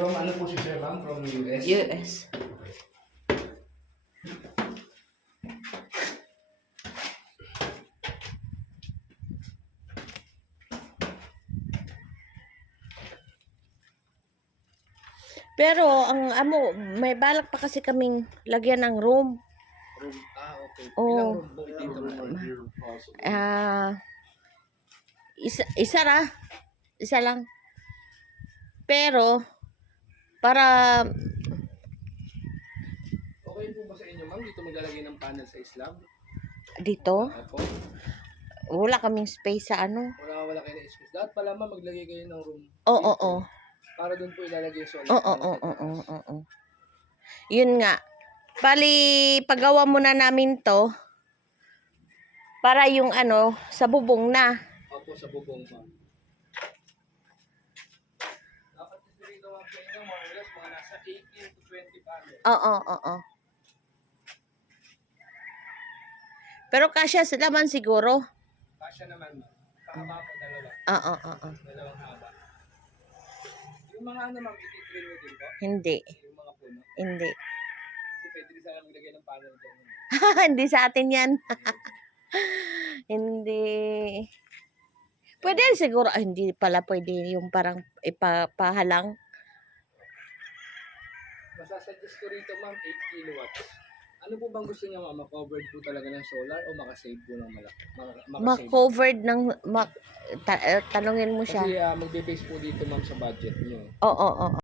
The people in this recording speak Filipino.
From ano po si Sir Ma'am? From US? US. Pero ang may balak pa kasi kaming lagyan ng room. Room? Ah, okay. Oo. Ilang room po dito ma'am? Isa lang. Pero para Okay po ba sa inyo ma'am? Dito maglalagay ng panel sa slab? dito, Opo. wala kaming space sa ano. Wala kayo na space. Dapat pala ma'am maglagay kayo ng room Oo, dito. Para doon po ilalagay yung solar Oo, panel sa taas. oo. Yun nga. Bali, paggawa muna namin to para yung sa bubong na. Opo, sa bubong ma'am. Dapat kasi dito ma'am sa inyo, more or less, mga nasa 18 to 20 panel. Oo. Pero kasya sila man siguro. Kasya naman ma'am. Pakaba po dalawa. Oo. Dalawang haba. Yung mga ma'am, ititrain nyo din po? Hindi. Yung mga puno? Hindi. Kasi pwede rin sana maglagay ng panel dyan. Hindi sa atin yan. Hindi. Pwede siguro. Hindi pala pwede yung parang ipapahalang. Masasuggest ko rito ma'am, 8 kilowatts. Ano po bang gusto niya ma'am? Ma-covered po talaga ng solar o makasave po ng malaki? Ma-covered ng tanungin mo siya. Kasi magbe-base po dito ma'am sa budget niyo. Oo.